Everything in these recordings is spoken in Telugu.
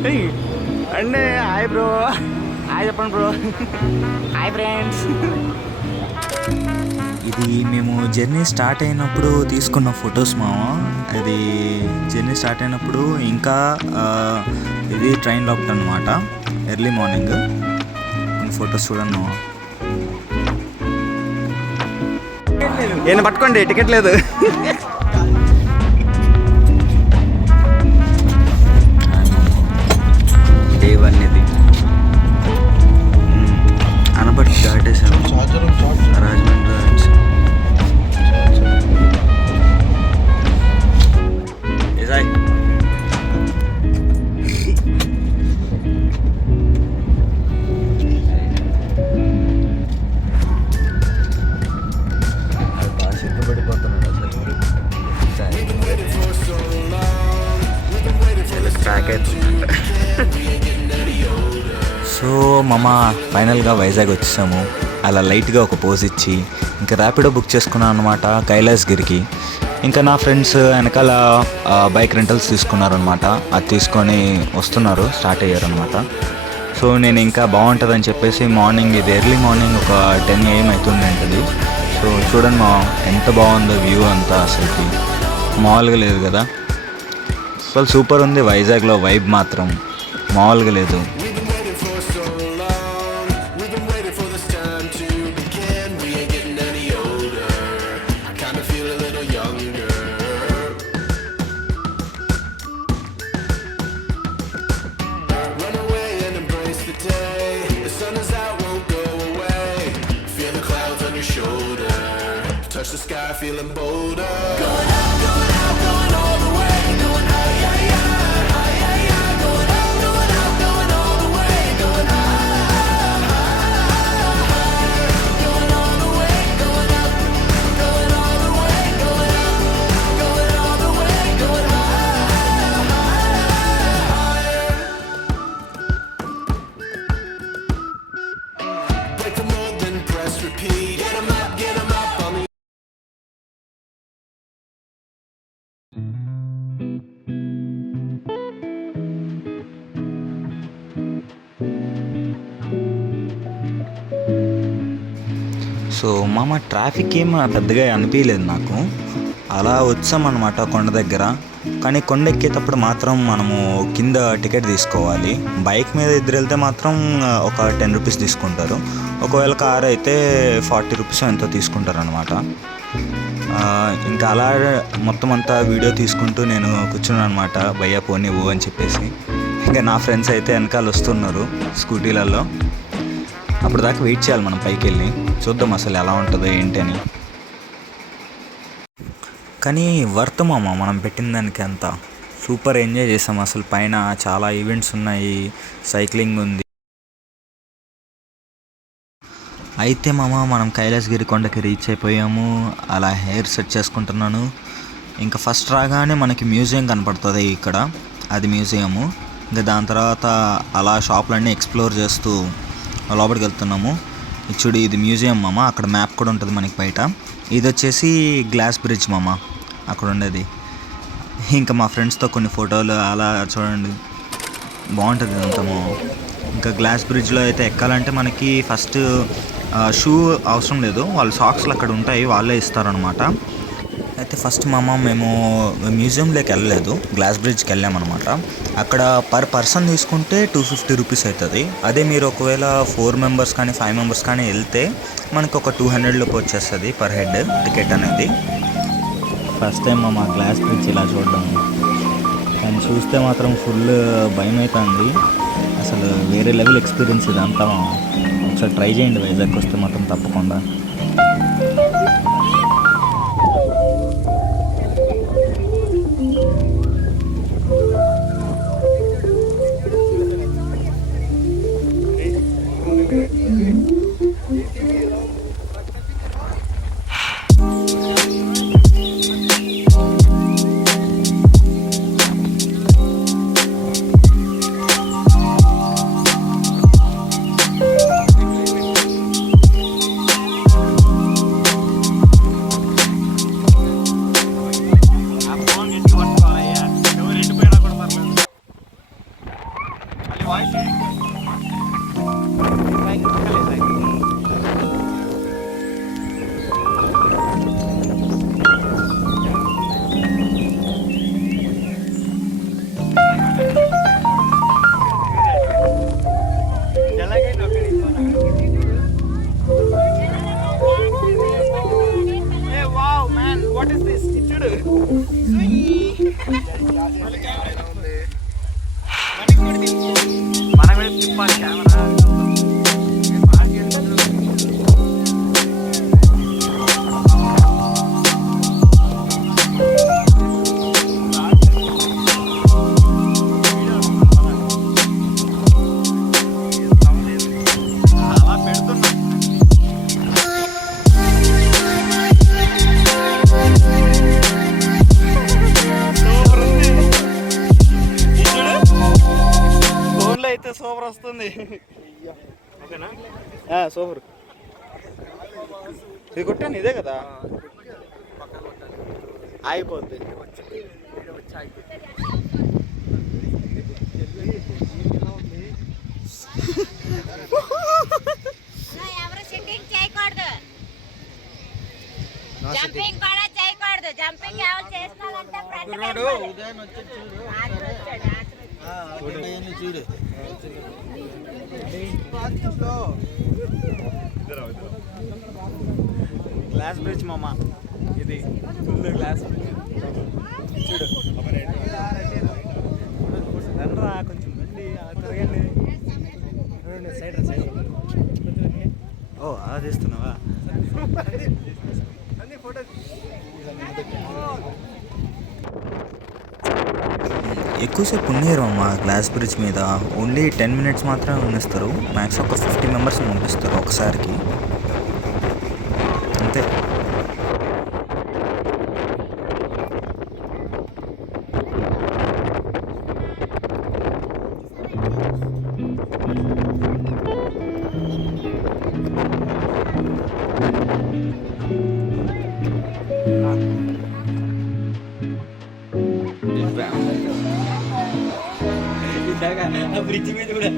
అంటే హాయ్ బ్రో, హాయ్ చెప్పండి బ్రో. Hi friends. ఇది మేము జర్నీ స్టార్ట్ అయినప్పుడు తీసుకున్న ఫొటోస్ మామ. అది జర్నీ స్టార్ట్ అయినప్పుడు ఇంకా ఇది ట్రైన్ లాక్డ్ అనమాట. ఎర్లీ మార్నింగ్ ఫొటోస్ చూడండి మామ. నేను పట్టుకోండి, టికెట్ లేదు. డే 1 ఇది. అనపర్తి దాటేసాము. రాజమండ్రి సో మామ ఫైనల్గా వైజాగ్ వచ్చేసాము. అలా లైట్గా ఒక పోజ్ ఇచ్చి ఇంకా ర్యాపిడో బుక్ చేసుకున్నాను అనమాట కైలాసగిరికి. ఇంకా నా ఫ్రెండ్స్ వెనకాల బైక్ రెంటల్స్ తీసుకున్నారనమాట. అది తీసుకొని వస్తున్నారు, స్టార్ట్ అయ్యారనమాట. సో నేను ఇంకా బాగుంటుందని చెప్పేసి మార్నింగ్, ఇది ఎర్లీ మార్నింగ్ ఒక 10 AM అవుతుంది. సో చూడండి మా ఎంత బాగుందో వ్యూ అంతా, అసలుకి మామూలుగా లేదు కదా. అసలు సూపర్ ఉంది వైజాగ్లో. వైబ్ మాత్రం మామూలుగా లేదు. Touch the sky, feeling bolder. Going up, going up, going all the way. Going high, high, high, high, high, high. Going up, going up, going all the way. Going high, high, high. Going all the way, going up, going all the way. Going up, going all the way. Going high, higher. Break the mold, then press repeat. Get 'em up, get 'em up on the. So మామ ట్రాఫిక్ ఏం పెద్దగా అనిపించలేదు నాకు. అలా వచ్చామన్నమాట కొండ దగ్గర. కానీ కొండ ఎక్కేటప్పుడు మాత్రం మనము కింద టికెట్ తీసుకోవాలి. బైక్ మీద ఇద్దరు వెళ్తే మాత్రం ఒక 10 రూపీస్ తీసుకుంటారు. ఒకవేళ కార్ అయితే 40 రూపీస్ ఎంతో తీసుకుంటారు అనమాట. ఇంకా అలా మొత్తం అంతా వీడియో తీసుకుంటూ నేను కూర్చున్నాను అనమాట. భయ్యా పోనీ ఓ అని చెప్పేసి. ఇంకా నా ఫ్రెండ్స్ అయితే వెనకాల వస్తున్నారు స్కూటీలలో. అప్పుడు దాకా వెయిట్ చేయాలి మనం పైకి వెళ్ళి. చూద్దాం అసలు ఎలా ఉంటుందో ఏంటి అని. కానీ వర్త్ మామ మనం పెట్టిన దానికి అంతా. సూపర్ ఎంజాయ్ చేసాం అసలు. పైన చాలా ఈవెంట్స్ ఉన్నాయి, సైక్లింగ్ ఉంది. అయితే మామ మనం కైలాసగిరి కొండకి రీచ్ అయిపోయాము. అలా హెయిర్ సెట్ చేసుకుంటున్నాను. ఇంకా ఫస్ట్ రాగానే మనకి మ్యూజియం కనపడుతుంది ఇక్కడ, అది మ్యూజియము. ఇంకా దాని తర్వాత అలా షాపులన్నీ ఎక్స్ప్లోర్ చేస్తూ లోపలికి వెళ్తున్నాము. చూడు ఇది మ్యూజియం మామ. అక్కడ మ్యాప్ కూడా ఉంటుంది మనకి బయట. ఇది వచ్చేసి గ్లాస్ బ్రిడ్జ్ మామ అక్కడ ఉండేది. ఇంకా మా ఫ్రెండ్స్తో కొన్ని ఫోటోలు అలా చూడండి, బాగుంటుంది ఇదంతా. ఇంకా గ్లాస్ బ్రిడ్జ్లో అయితే ఎక్కాలంటే మనకి ఫస్ట్ షూ అవసరం లేదు, వాళ్ళు సాక్స్లు అక్కడ ఉంటాయి, వాళ్ళే ఇస్తారనమాట. అయితే ఫస్ట్ మామ మేము మ్యూజియంలోకి వెళ్ళలేదు, గ్లాస్ బ్రిడ్జ్కి వెళ్ళామన్నమాట. అక్కడ పర్ పర్సన్ తీసుకుంటే 250 రూపీస్ అవుతుంది. అదే మీరు ఒకవేళ 4 మెంబర్స్ కానీ 5 మెంబర్స్ కానీ వెళ్తే మనకు ఒక 200 లోపు వచ్చేస్తుంది పర్ హెడ్ టికెట్ అనేది. ఫస్ట్ టైం మా గ్లాస్ బ్రిడ్జ్ ఇలా చూడడం, కానీ చూస్తే మాత్రం ఫుల్ భయం అవుతుంది అసలు. వేరే లెవెల్ ఎక్స్పీరియన్స్ ఇదంతా. ఒకసారి ట్రై చేయండి వైజాగ్ వస్తే మాత్రం తప్పకుండా. మనమే తిప్పాలి కెమెరా. అయితే సూపర్ వస్తుంది. ఓకేనా? సూపర్. ఇది కొట్టాను ఇదే కదా ఆగిపోద్ది. ఎవరు సిట్టింగ్ చేయకూడదు, జంపింగ్ కూడా చేయకూడదు. జంపింగ్ ఎవరు చేసుకోవాలంటే ఫ్రంట్ చూడు గ్లాస్ బ్రిడ్జ్ మామ, ఇది ఫుల్ గ్లాస్ బ్రిడ్జ్. చూడు రండ్రా కొంచెం రండి, తిరగండి. Side side. ఓ అలా తీస్తున్నావా? ఎక్కువసేపు ఉండేరు అమ్మ గ్లాస్ బ్రిడ్జ్ మీద. ఓన్లీ 10 minutes మాత్రమే ఉండిస్తారు. మ్యాక్స్ ఒక 50 members పంపిస్తారు ఒకసారికి, అంతే. బ్రిడ్జ్ మీద కూడా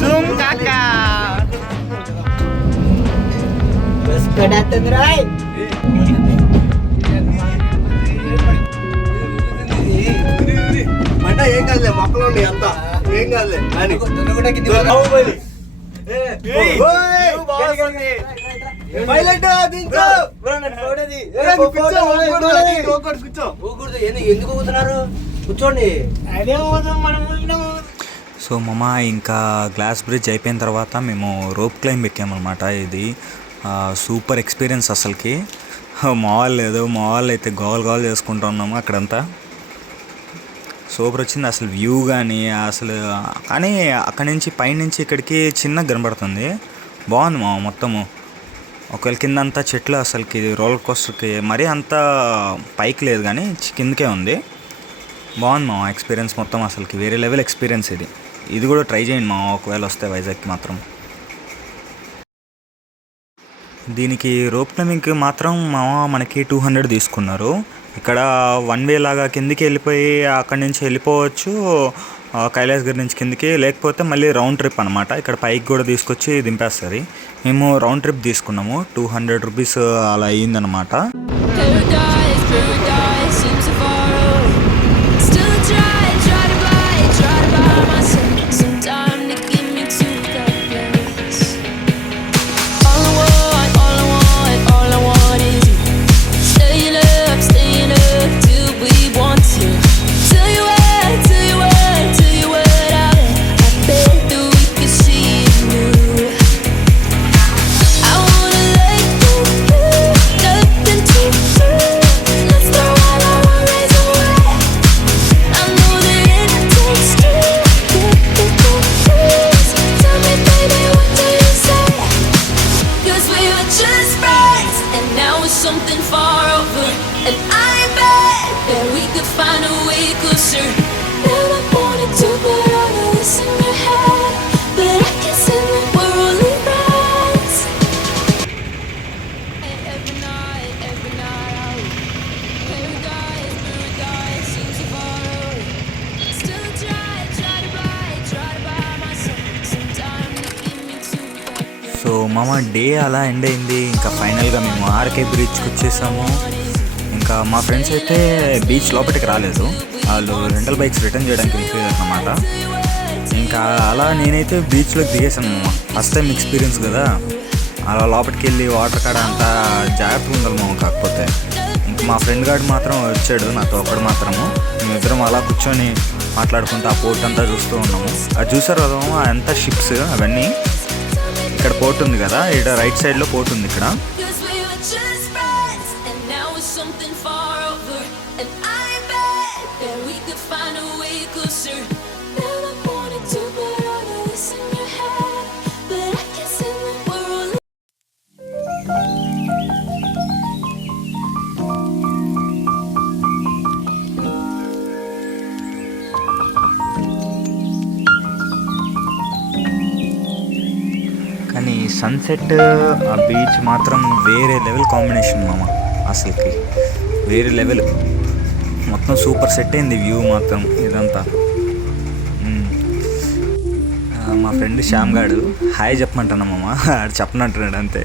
జూమ్ కాకా మంట ఏం కాదులే, మొక్కలు అంతా ఏం కాదులే అని ఎందుకు కూతున్నారు? కూర్చోండి. సో మమ్మ ఇంకా గ్లాస్ బ్రిడ్జ్ అయిపోయిన తర్వాత మేము రోప్ క్లైంబ్ ఎక్కామన్నమాట. ఇది సూపర్ ఎక్స్పీరియన్స్ అసలుకి. మా వాళ్ళు లేదు, మా వాళ్ళు అయితే గోల్ చేసుకుంటూ ఉన్నాము అక్కడంతా. సూపర్ వచ్చింది అసలు వ్యూ కానీ అసలు. కానీ అక్కడి నుంచి పైనుంచి ఇక్కడికి చిన్నగా కనబడుతుంది. బాగుంది మా మొత్తము. ఒకవేళ కింద అంతా చెట్లు, అసలుకి రోలర్ కోస్టర్కి మరీ అంత పైకి లేదు కానీ కిందకే ఉంది. బాగుంది మా ఎక్స్పీరియన్స్ మొత్తం అసలుకి. వేరే లెవెల్ ఎక్స్పీరియన్స్ ఇది. ఇది కూడా ట్రై చేయండి మా ఒకవేళ వస్తే వైజాగ్కి మాత్రం. దీనికి రోప్ క్లైంబింగ్కి మాత్రం మనకి 200 తీసుకున్నారు. ఇక్కడ 1 way లాగా కిందికి వెళ్ళిపోయి అక్కడి నుంచి వెళ్ళిపోవచ్చు కైలాసగిరి నుంచి కిందికి. లేకపోతే మళ్ళీ రౌండ్ ట్రిప్ అనమాట. ఇక్కడ పైకి కూడా తీసుకొచ్చి దింపేస్తుంది. మేము రౌండ్ ట్రిప్ తీసుకున్నాము. 200 rupees అలా అయ్యిందనమాట. Let's go. సో మామ డే అలా ఎండ్ అయింది. ఇంకా ఫైనల్గా మేము ఆర్కే బ్రిడ్జ్కి వచ్చేసాము. ఇంకా మా ఫ్రెండ్స్ అయితే బీచ్ లోపలికి రాలేదు, వాళ్ళు రెంటల్ బైక్స్ రిటర్న్ చేయడానికి వెళ్ళిపోయారు అన్నమాట. ఇంకా అలా నేనైతే బీచ్లోకి దిగేసాను మామ. ఫస్ట్ టైం ఎక్స్పీరియన్స్ కదా, అలా లోపలికి వెళ్ళి వాటర్ కాడ అంతా జాగ్రత్తగా ఉండాలి మామ. కాకపోతే ఇంక మా ఫ్రెండ్ గారు మాత్రం వచ్చాడు నాతో ఒకడు మాత్రము. మేమిద్దరం అలా కూర్చొని మాట్లాడుకుంటూ ఆ పోర్ట్ అంతా చూస్తూ ఉన్నాము. అది చూసారు కదా మామ, అంతా షిప్స్ అవన్నీ. ఇక్కడ పోర్ట్ ఉంది కదా, ఇక్కడ రైట్ సైడ్లో పోర్ట్ ఉంది ఇక్కడ. Cause we were just friends, and now it's something far over. And I bet that we could find a way closer. Never wanted to put all of this in your head, but I guess in the world. కానీ సన్సెట్ ఆ బీచ్ మాత్రం వేరే లెవెల్ కాంబినేషన్ మామ. అసలుకి వేరే లెవెల్, మొత్తం సూపర్ సెట్ అయింది వ్యూ మాత్రం ఇదంతా. మా ఫ్రెండ్ శ్యామ్ గాడు హాయ్ చెప్పమంటాను మామ, ఆడు చెప్పనంటున్నాడు అంతే.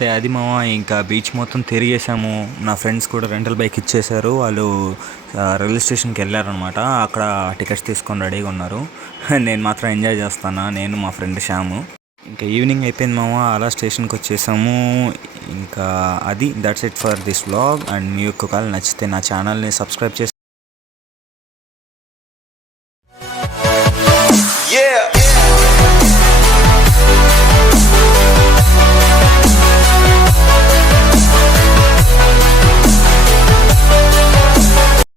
అయితే అది మామ, ఇంకా బీచ్ మొత్తం తిరిగేసాము. నా ఫ్రెండ్స్ కూడా రెంటల్ బైక్ ఇచ్చేశారు, వాళ్ళు రైల్వే స్టేషన్కి వెళ్ళారనమాట. అక్కడ టికెట్స్ తీసుకొని రెడీగా ఉన్నారు. నేను మాత్రం ఎంజాయ్ చేస్తాను, నేను మా ఫ్రెండ్ శ్యాము. ఇంకా ఈవినింగ్ అయిపోయింది మామ, అలా స్టేషన్కి వచ్చేసాము. ఇంకా అది that's it for this vlog. And మీ యొక్క కాల్ నచ్చితే నా ఛానల్ని సబ్స్క్రైబ్ చేసి